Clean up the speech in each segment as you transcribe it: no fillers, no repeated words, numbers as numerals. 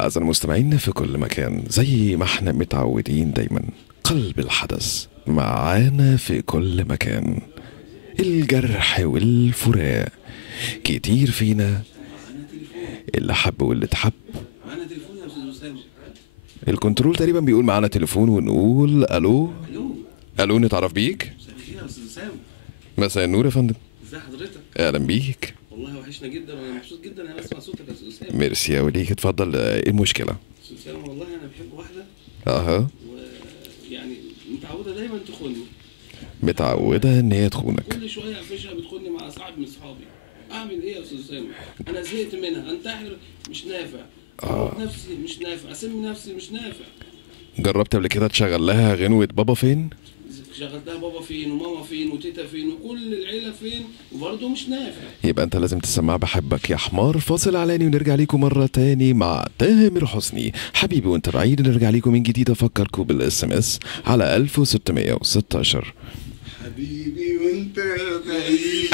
أعزائي المستمعين في كل مكان، زي ما احنا متعودين دايما قلب الحدث معانا في كل مكان. الجرح والفراق كتير فينا، اللي حب واللي اتحب. الكنترول تقريبا بيقول معانا تليفون، ونقول الو. الو، نتعرف بيك. مساء النور يا فندم. ازي حضرتك؟ اهلا بيك. والله وحشنا جدا وانا مبسوط جدا انا اسمع صوتك يا استاذ اسامه. ميرسي يا وليك، اتفضل. ايه المشكله؟ استاذ اسامه والله انا بحب واحده ويعني متعوده دايما تخوني. متعوده ان هي تخونك؟ كل شويه اقفشها بتخوني مع صاحب من اصحابي. اعمل ايه يا استاذ اسامه؟ انا زهقت منها، انتحر مش نافع، اموت نفسي مش نافع، اسم نفسي مش نافع. جربت قبل كده تشغل لها غنوة بابا فين؟ شغلتها بابا فين وماما فين وتيتا فين وكل العيله فين وبرضه مش نافع. يبقى انت لازم تسمع بحبك يا حمار. فاصل اعلاني ونرجع ليكم مرة تاني مع تامر حسني. حبيبي وانت بعيد نرجع ليكم من جديد. افكركم بالاس ام اس على 1616. حبيبي وانت بعيد.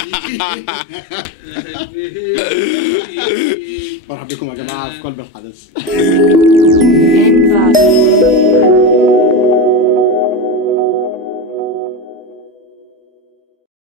مرحبا بكم يا جماعة في قلب الحدث.